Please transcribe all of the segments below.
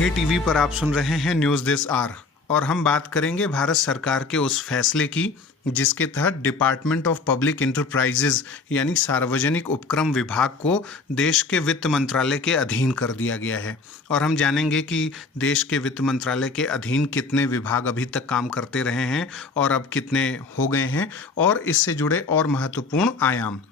हे TV पर आप सुन रहे हैं न्यूज़ दिस आर और हम बात करेंगे भारत सरकार के उस फैसले की जिसके तहत डिपार्टमेंट ऑफ पब्लिक इंटरप्राइजेज यानी सार्वजनिक उपक्रम विभाग को देश के वित्त मंत्रालय के अधीन कर दिया गया है। और हम जानेंगे कि देश के वित्त मंत्रालय के अधीन कितने विभाग अभी तक काम करते रहे हैं और अब कितने हो गए हैं और इससे जुड़े और महत्वपूर्ण आयाम।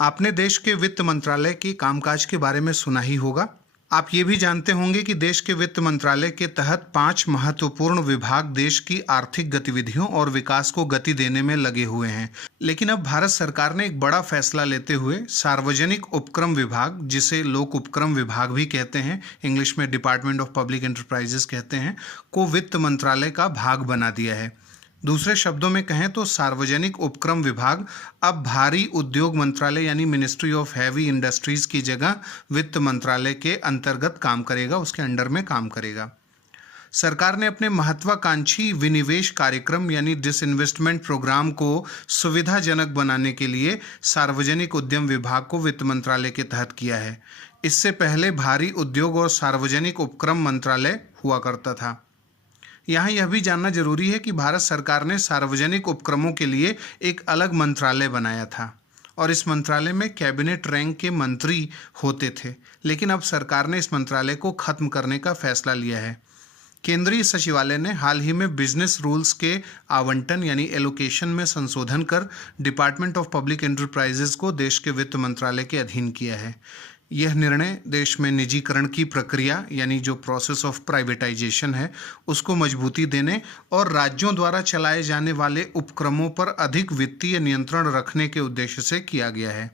आपने देश के वित्त मंत्रालय की कामकाज के बारे में सुना ही होगा। आप ये भी जानते होंगे कि देश के वित्त मंत्रालय के तहत 5 महत्वपूर्ण विभाग देश की आर्थिक गतिविधियों और विकास को गति देने में लगे हुए हैं। लेकिन अब भारत सरकार ने एक बड़ा फैसला लेते हुए सार्वजनिक उपक्रम विभाग, जिसे लोक उपक्रम विभाग भी कहते हैं, इंग्लिश में डिपार्टमेंट ऑफ पब्लिक एंटरप्राइजेस कहते हैं, को वित्त मंत्रालय का भाग बना दिया है। दूसरे शब्दों में कहें तो सार्वजनिक उपक्रम विभाग अब भारी उद्योग मंत्रालय यानी मिनिस्ट्री ऑफ हैवी इंडस्ट्रीज की जगह वित्त मंत्रालय के अंतर्गत काम करेगा, उसके अंडर में काम करेगा। सरकार ने अपने महत्वाकांक्षी विनिवेश कार्यक्रम यानी डिसइन्वेस्टमेंट प्रोग्राम को सुविधाजनक बनाने के लिए सार्वजनिक उद्यम विभाग को वित्त मंत्रालय के तहत किया है। इससे पहले भारी उद्योग और सार्वजनिक उपक्रम मंत्रालय हुआ करता था। यहाँ यह भी जानना जरूरी है कि भारत सरकार ने सार्वजनिक उपक्रमों के लिए एक अलग मंत्रालय बनाया था और इस मंत्रालय में कैबिनेट रैंक के मंत्री होते थे, लेकिन अब सरकार ने इस मंत्रालय को खत्म करने का फैसला लिया है। केंद्रीय सचिवालय ने हाल ही में बिजनेस रूल्स के आवंटन यानी एलोकेशन में संशोधन कर डिपार्टमेंट ऑफ पब्लिक एंटरप्राइजेज को देश के वित्त मंत्रालय के अधीन किया है। यह निर्णय देश में निजीकरण की प्रक्रिया यानी जो प्रोसेस ऑफ प्राइवेटाइजेशन है उसको मजबूती देने और राज्यों द्वारा चलाए जाने वाले उपक्रमों पर अधिक वित्तीय नियंत्रण रखने के उद्देश्य से किया गया है।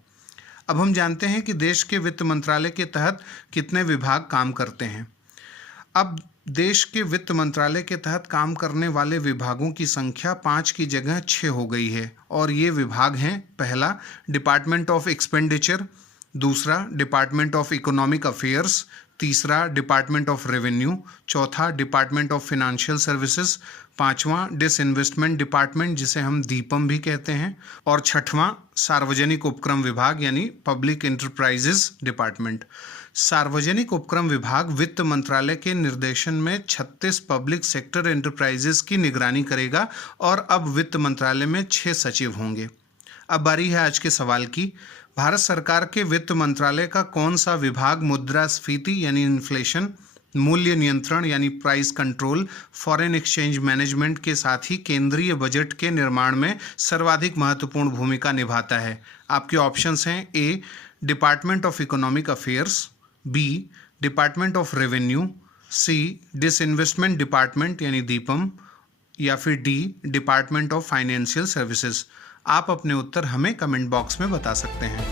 अब हम जानते हैं कि देश के वित्त मंत्रालय के तहत कितने विभाग काम करते हैं। अब देश के वित्त मंत्रालय के तहत काम करने वाले विभागों की संख्या 5 की जगह 6 हो गई है और ये विभाग हैं: पहला डिपार्टमेंट ऑफ एक्सपेंडिचर, दूसरा डिपार्टमेंट ऑफ इकोनॉमिक अफेयर्स, तीसरा डिपार्टमेंट ऑफ रेवेन्यू, चौथा डिपार्टमेंट ऑफ फाइनेंशियल सर्विसेज, पांचवा डिसइन्वेस्टमेंट डिपार्टमेंट जिसे हम दीपम भी कहते हैं, और छठवां सार्वजनिक उपक्रम विभाग यानी पब्लिक एंटरप्राइजेज डिपार्टमेंट। सार्वजनिक उपक्रम विभाग वित्त मंत्रालय के निर्देशन में 36 पब्लिक सेक्टर एंटरप्राइजेज की निगरानी करेगा और अब वित्त मंत्रालय में 6 सचिव होंगे। अब बारी है आज के सवाल की। भारत सरकार के वित्त मंत्रालय का कौन सा विभाग मुद्रास्फीति यानी इन्फ्लेशन, मूल्य नियंत्रण यानी price control, foreign exchange management के साथ ही केंद्रीय बजट के निर्माण में सर्वाधिक महत्वपूर्ण भूमिका निभाता है? आपके ऑप्शंस हैं: A department of economic affairs, B department of revenue, C disinvestment department यानी दीपम, या फिर D department of financial services. आप अपने उत्तर हमें कमेंट बॉक्स में बता सकते हैं।